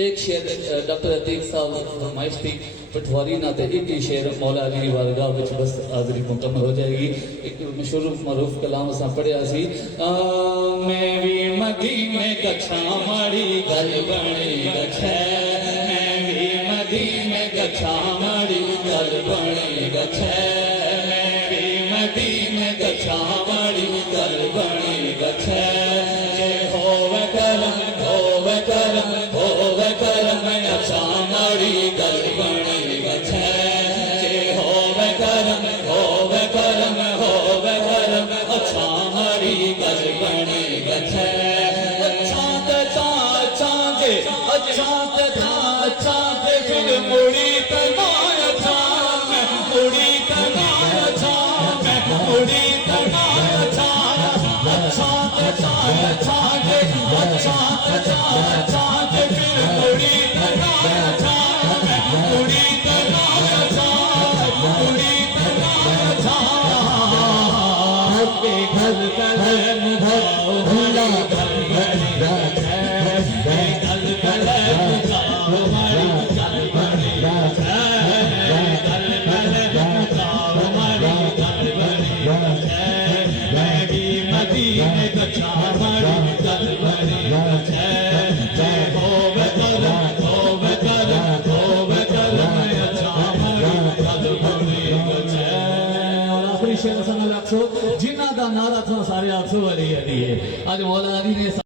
ایک شعر ڈاکٹر عتیق صاحب فرمائش تھی پٹواری نہ تے ایک ہی شعر مولا علی دی بارگاہ وچ بس حاضری مکمل ہو جائے گی. ایک مشہور معروف کلام اساں پڑھیا سی میں بھی مدینے گچھا ماڑی گل بنی گچھے میں بھی مدینے گچھا ماڑی گل بنی گچھے میں بھی مدینے گچھا ماڑی گل بنی گچھے جے ہووے کرم ہووے کرم ہووے کرم اچھا ماڑی گل بنی گچھے جے ہووے کرم ہووے کرم ہووے کرم اچھا ماڑی گل بنی گچھے اچھا تے چاں جے اچھا تے پھر مڑی تے نہ اچھا میں مڑی تے نہ اچھا میں مڑی تے نہ اچھا اچھا تے جے اچھا تے پھر مڑی تے نہ اچھا میں مڑی تے نہ اچھا مڑی تے نہ اچھا اپنے گھر گلے مدھاؤ بھلا گھر گھر ہے گل گلے مدھاؤ ہماری گل بنی ہے گل گلے مدھاؤ ہماری گل بنی ہے میں بھی مدینے گچھا ہماری گل بنی ہے جے ہووے کرم ہووے کرم ہووے کرم اچھا ہماری گل بنی ہے. اور آخری شعر سن لکھو جنہ دا نعرہ تھا سارے آخو علی علی ہے. آج مولا علی نے